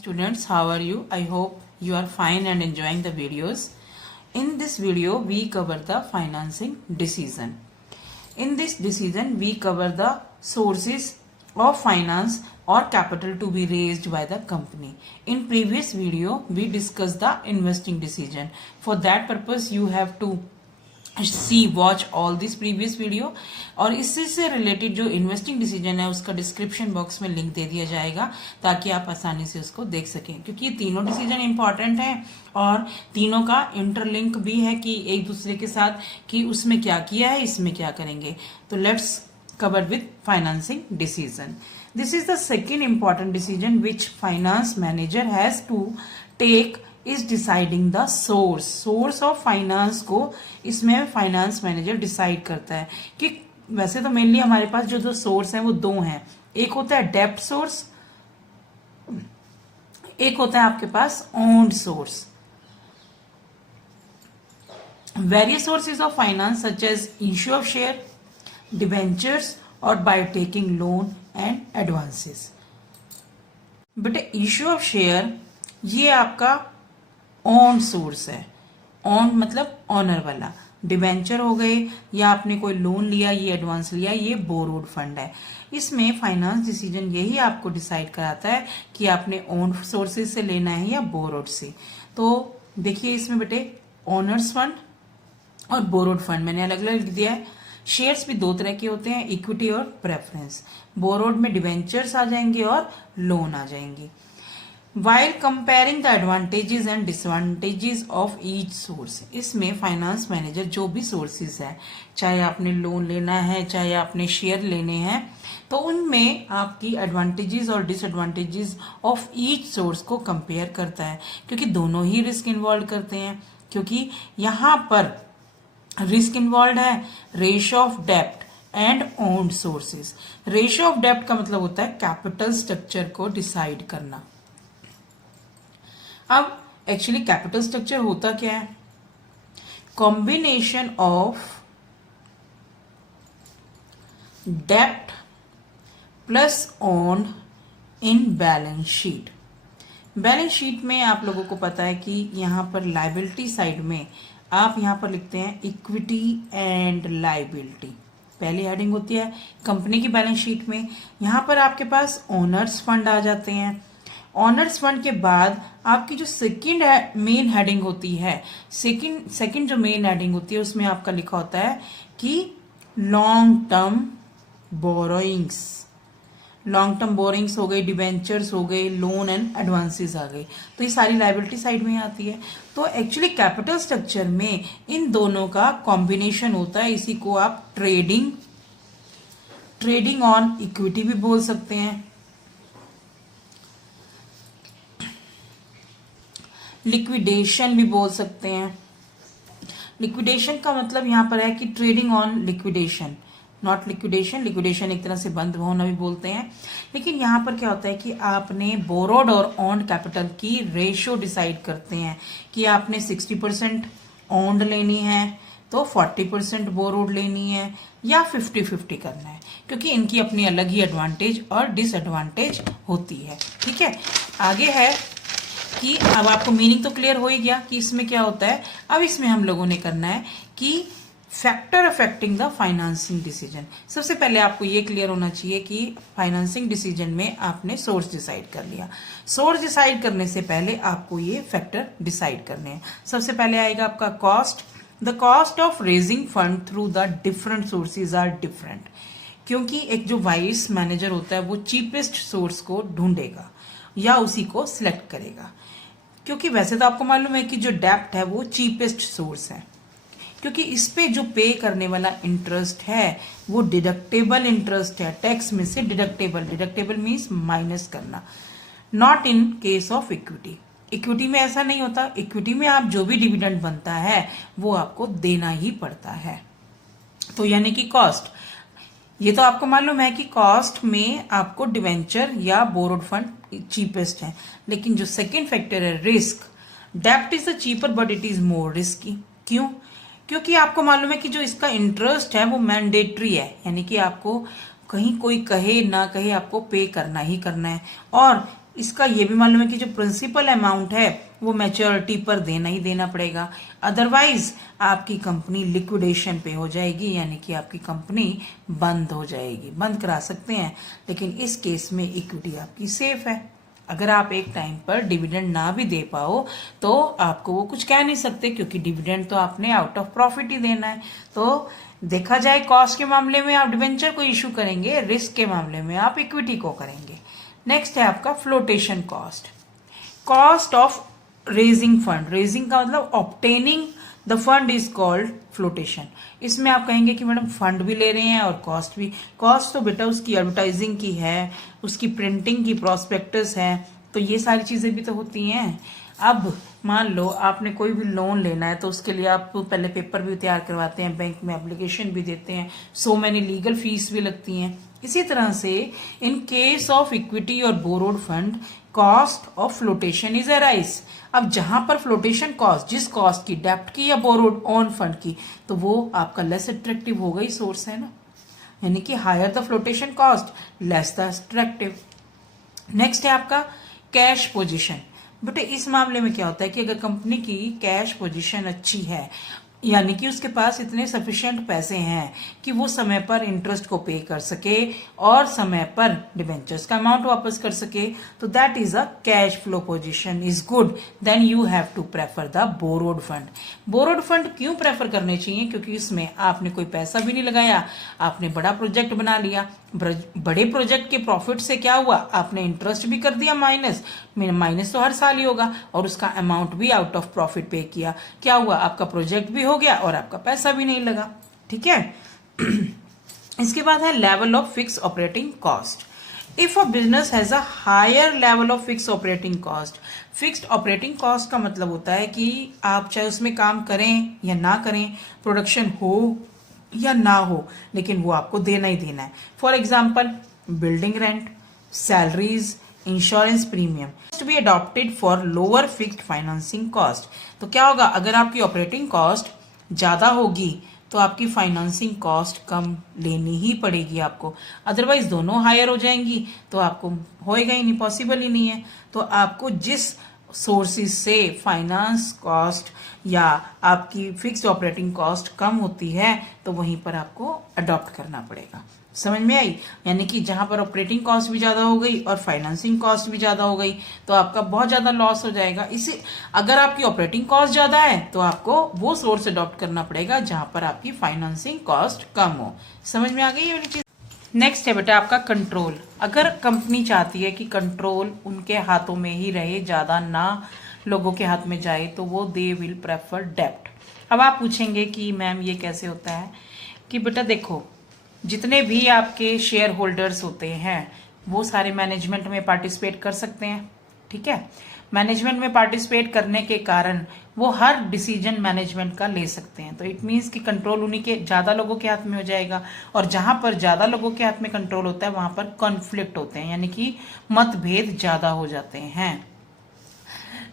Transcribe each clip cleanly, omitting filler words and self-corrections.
Students, how are you? I hope you are fine and enjoying the videos. In this video, we cover the financing decision. In this decision, we cover the sources of finance or capital to be raised by the company. In previous video, we discussed the investing decision. For that purpose, you have to watch all this previous video और इससे से related जो investing decision है उसका description box में link दे दिया जाएगा ताकि आप आसानी से उसको देख सकें, क्योंकि ये तीनों डिसीजन इंपॉर्टेंट हैं और तीनों का इंटरलिंक भी है कि एक दूसरे के साथ कि उसमें क्या किया है, इसमें क्या करेंगे. तो let's cover with financing decision. This is the second important decision which finance manager has to take is deciding the source of finance को इसमें फाइनेंस मैनेजर डिसाइड करता है कि वैसे तो मेनली हमारे पास जो दो सोर्स हैं वो दो हैं. एक होता है डेप्ट सोर्स, एक होता है आपके पास owned source. Various sources of finance such as issue of share, debentures और by taking loan and advances. But issue of share ये आपका ओन सोर्स है. ओन मतलब ऑनर वाला. डिवेंचर हो गए या आपने कोई लोन लिया, ये एडवांस लिया, ये बोरोड फंड है. इसमें फाइनेंस डिसीजन यही आपको डिसाइड कराता है कि आपने ओन सोर्सेज से लेना है या बोरोड से. तो देखिए इसमें बेटे ओनर्स फंड और बोरोड फंड मैंने अलग अलग लिख दिया है. शेयर्स भी दो तरह के होते हैं, इक्विटी और प्रेफरेंस. बोरोड में डिवेंचर्स आ जाएंगे और लोन आ जाएंगे. While comparing the advantages and disadvantages of each source, इसमें फाइनेंस मैनेजर जो भी सोर्सेज है, चाहे आपने लोन लेना है चाहे आपने शेयर लेने हैं, तो उनमें आपकी एडवांटेजेस और डिसएडवांटेजेस ऑफ ईच सोर्स को कंपेयर करता है, क्योंकि दोनों ही रिस्क इन्वॉल्व करते हैं. क्योंकि यहाँ पर रिस्क इन्वॉल्व है ratio of dept and owned sources. Ratio of डेप्ट का मतलब होता है कैपिटल स्ट्रक्चर को डिसाइड करना. अब एक्चुअली कैपिटल स्ट्रक्चर होता क्या है? कॉम्बिनेशन ऑफ डेप्ट plus own in balance sheet. Balance sheet में आप लोगों को पता है कि यहां पर लायबिलिटी साइड में आप यहां पर लिखते हैं इक्विटी एंड लायबिलिटी. पहली हेडिंग होती है कंपनी की बैलेंस शीट में. यहां पर आपके पास ओनर्स फंड आ जाते हैं. ऑनर्स फंड के बाद आपकी जो सेकंड मेन हेडिंग होती है, सेकंड जो मेन हेडिंग होती है उसमें आपका लिखा होता है कि long term borrowings. Long term borrowings हो गई, डिवेंचर्स हो गए, लोन एंड एडवांसेस आ गए. तो ये सारी लायबिलिटी साइड में आती है. तो एक्चुअली कैपिटल स्ट्रक्चर में इन दोनों का कॉम्बिनेशन होता है. इसी को आप ट्रेडिंग ऑन इक्विटी भी बोल सकते हैं, लिक्विडेशन भी बोल सकते हैं. लिक्विडेशन का मतलब यहां पर है कि trading on liquidation, not liquidation. Liquidation एक तरह से बंद होना भी बोलते हैं. लेकिन यहां पर क्या होता है कि आपने बोरोड और ओन्ड कैपिटल की रेशियो डिसाइड करते हैं कि आपने 60% ओन्ड लेनी है तो 40% बोरोड लेनी है या 50-50 करना है, क्योंकि इनकी अपनी अलग ही एडवांटेज और डिसएडवांटेज होती है. ठीक है, आगे है कि अब आपको मीनिंग तो क्लियर हो ही गया कि इसमें क्या होता है. अब इसमें हम लोगों ने करना है कि factor affecting the financing decision. सबसे पहले आपको ये क्लियर होना चाहिए कि फाइनेंसिंग डिसीजन में आपने सोर्स डिसाइड कर लिया. सोर्स डिसाइड करने से पहले आपको ये फैक्टर डिसाइड करने हैं. सबसे पहले आएगा आपका cost. The cost of raising fund through the different sources are different. क्योंकि एक जो वाइस मैनेजर होता है वो चीपेस्ट सोर्स को ढूंढेगा या उसी को सिलेक्ट करेगा. क्योंकि वैसे तो आपको मालूम है कि जो डेप्ट है वो चीपेस्ट सोर्स है, क्योंकि इस पे जो पे करने वाला इंटरेस्ट है वो डिडक्टेबल इंटरेस्ट है. टैक्स में से डिडक्टेबल मीन्स माइनस करना. Not in case of equity. Equity में ऐसा नहीं होता. इक्विटी में आप जो भी डिविडेंड बनता है वो आपको देना ही पड़ता है. तो यानी कि कॉस्ट, ये तो आपको मालूम है कि कॉस्ट में आपको डिवेंचर या बोरोड फंड चीपेस्ट है. लेकिन जो सेकंड फैक्टर है रिस्क, डेप्ट is the cheaper but it is more risky. क्यों? क्योंकि आपको मालूम है कि जो इसका इंटरेस्ट है वो मैंडेटरी है, यानी कि आपको कहीं कोई कहे ना कहे आपको पे करना ही करना है. और इसका ये भी मालूम है कि जो प्रिंसिपल अमाउंट है वो मैच्योरिटी पर देना ही देना पड़ेगा, अदरवाइज आपकी कंपनी लिक्विडेशन पे हो जाएगी, यानी कि आपकी कंपनी बंद हो जाएगी। बंद करा सकते हैं, लेकिन इस केस में इक्विटी आपकी सेफ है। अगर आप एक टाइम पर डिविडेंड ना भी दे पाओ तो आपको वो कुछ कह नहीं सकते, क्योंकि डिविडेंड तो आपने आउट ऑफ प्रॉफिट ही देना है। तो देखा जाए कॉस्ट के मामले में आप डिवेंचर को इशू करेंगे, रिस्क के मामले में आप इक्विटी को करेंगे। नेक्स्ट है आपका flotation cost, cost of raising fund. Raising का मतलब obtaining the fund is called flotation. इसमें आप कहेंगे कि मैडम फंड भी ले रहे हैं और कॉस्ट भी। कॉस्ट तो बेटा उसकी एडवर्टाइजिंग की है, उसकी प्रिंटिंग की, प्रोस्पेक्टस है, तो ये सारी चीजें भी तो होती हैं। अब मान लो आपने कोई भी लोन लेना है तो उसके लिए आप पहले पेपर भी तैयार करवाते हैं, बैंक में एप्लीकेशन भी देते हैं, सो मैनी लीगल फीस भी लगती हैं। इसी तरह से इन केस ऑफ इक्विटी और borrowed fund cost of flotation is arise. अब जहां पर फ्लोटेशन कॉस्ट, जिस कॉस्ट की, डेप्ट की या बोरोड ऑन फंड की, तो वो आपका लेस अट्रैक्टिव होगा ही, सोर्स है ना, यानी कि higher the flotation cost less the attractive. Next है आपका कैश पोजीशन। बेटे इस मामले में क्या होता है कि अगर कंपनी की कैश पोजीशन अच्छी है, यानी कि उसके पास इतने सफिशिएंट पैसे हैं कि वो समय पर इंटरेस्ट को पे कर सके और समय पर डिबेंचर्स का अमाउंट वापस कर सके, तो that is a cash flow position is good. Then you have to prefer the borrowed fund. Borrowed fund क्यों प्रेफर करने चाहिए? क्योंकि इसमें आपने कोई पैसा भी नहीं लगाया, आपने बड़ा प्रोजेक्ट बना लिया। बड़े प्रोजेक्ट के प्रॉफिट से क्या हुआ, आपने इंटरेस्ट भी कर दिया माइनस, माइनस तो हर साल ही होगा, और उसका अमाउंट भी आउट ऑफ प्रॉफिट पे किया। क्या हुआ, आपका प्रोजेक्ट भी हो गया और आपका पैसा भी नहीं लगा। ठीक है। इसके बाद है level of fix operating cost. If a business has a higher level of fix operating cost. Fixed operating cost का मतलब होता है कि आप चाहे उसमें काम करें या ना करें, प्रोडक्शन हो या ना हो, लेकिन वो आपको देना ही देना है। For example building rent, salaries, insurance premium must be adopted for lower fixed financing cost. तो क्या होगा, अगर आपकी ऑपरेटिंग कॉस्ट ज्यादा होगी तो आपकी फाइनेंसिंग कॉस्ट कम लेनी ही पड़ेगी आपको, अदरवाइज दोनों हायर हो जाएंगी तो आपको होएगा ही नहीं, पॉसिबल ही नहीं है। तो आपको जिस सोर्सेज से फाइनेंस कॉस्ट या आपकी फिक्स्ड ऑपरेटिंग कॉस्ट कम होती है तो वहीं पर आपको अडॉप्ट करना पड़ेगा। समझ में आई? यानी कि जहां पर ऑपरेटिंग कॉस्ट भी ज्यादा हो गई और फाइनेंसिंग कॉस्ट भी ज्यादा हो गई तो आपका बहुत ज्यादा लॉस हो जाएगा। इसी अगर आपकी ऑपरेटिंग कॉस्ट ज्यादा है तो आपको वो सोर्स अडॉप्ट करना पड़ेगा जहां पर आपकी फाइनेंसिंग कॉस्ट कम हो। समझ में आ गई ये वाली चीज? नेक्स्ट है बेटा आपका कंट्रोल। अगर कंपनी चाहती है कि कंट्रोल उनके हाथों में ही रहे, ज्यादा ना लोगों के हाथ में जाए, तो वो दे विल प्रेफर डेप्ट। अब आप पूछेंगे कि मैम ये कैसे होता है? कि बेटा देखो, जितने भी आपके शेयर होल्डर्स होते हैं वो सारे मैनेजमेंट में पार्टिसिपेट कर सकते हैं। ठीक है। मैनेजमेंट में पार्टिसिपेट करने के कारण वो हर डिसीजन मैनेजमेंट का ले सकते हैं। तो इट मीन्स कि कंट्रोल उन्हीं के ज्यादा लोगों के हाथ में हो जाएगा, और जहां पर ज्यादा लोगों के हाथ में कंट्रोल होता है वहां पर कॉन्फ्लिक्ट होते हैं, यानी कि मतभेद ज्यादा हो जाते हैं।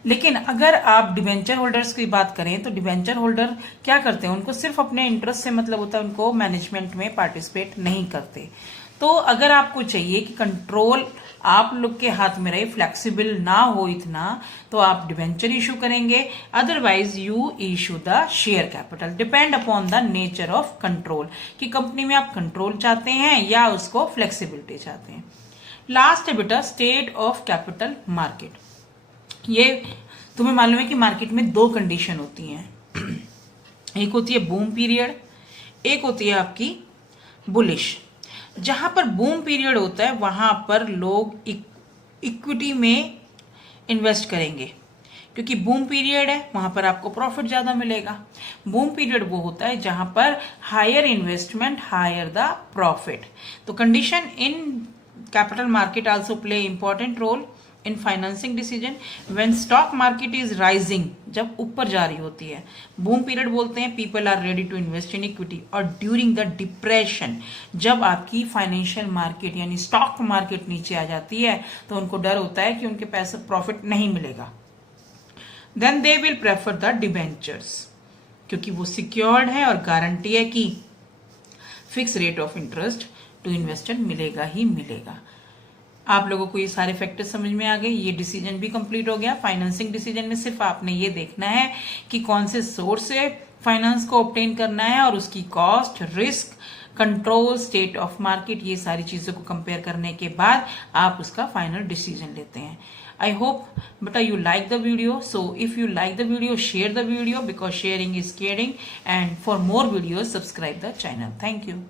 लेकिन अगर आप डिवेंचर होल्डर्स की बात करें तो डिवेंचर होल्डर क्या करते हैं, उनको सिर्फ अपने इंटरेस्ट से मतलब होता है, उनको मैनेजमेंट में पार्टिसिपेट नहीं करते। तो अगर आपको चाहिए कि कंट्रोल आप लोग के हाथ में रहे, फ्लेक्सिबल ना हो इतना, तो आप डिवेंचर इशू करेंगे, otherwise you issue the share capital. Depend upon the nature of control, कि कंपनी में आप कंट्रोल चाहते हैं या उसको फ्लेक्सिबिलिटी चाहते हैं। लास्ट है बेटा स्टेट ऑफ कैपिटल मार्केट। ये तुम्हें मालूम है कि मार्केट में दो कंडीशन होती हैं, एक होती है बूम पीरियड, एक होती है आपकी बुलिश। जहां पर बूम पीरियड होता है वहां पर लोग इक्विटी में इन्वेस्ट करेंगे, क्योंकि बूम पीरियड है, वहां पर आपको प्रॉफिट ज्यादा मिलेगा। बूम पीरियड वो होता है जहां पर higher investment higher the profit. तो condition in capital market also play important role in financing decision. When stock market is rising, जब ऊपर जा रही होती है, बूम पीरियड बोलते हैं, people are ready to invest in equity. और ड्यूरिंग द डिप्रेशन, जब आपकी फाइनेंशियल मार्केट यानी स्टॉक मार्केट नीचे आ जाती है तो उनको डर होता है कि उनके पैसे प्रॉफिट नहीं मिलेगा, then they will prefer the debentures, क्योंकि वो सिक्योर्ड है और गारंटी है कि fix rate of interest to investor मिलेगा ही मिलेगा। आप लोगों को ये सारे फैक्टर समझ में आ गए, ये डिसीजन भी कंप्लीट हो गया। फाइनेंसिंग डिसीजन में सिर्फ आपने ये देखना है कि कौन से सोर्स से फाइनेंस को ऑब्टेन करना है और उसकी cost, risk, control, state of market, ये सारी चीजों को कंपेयर करने के बाद आप उसका फाइनल डिसीजन लेते हैं। I hope beta you like the video. So if you like the video, share the video because sharing is caring, and for more videos subscribe the channel. Thank you.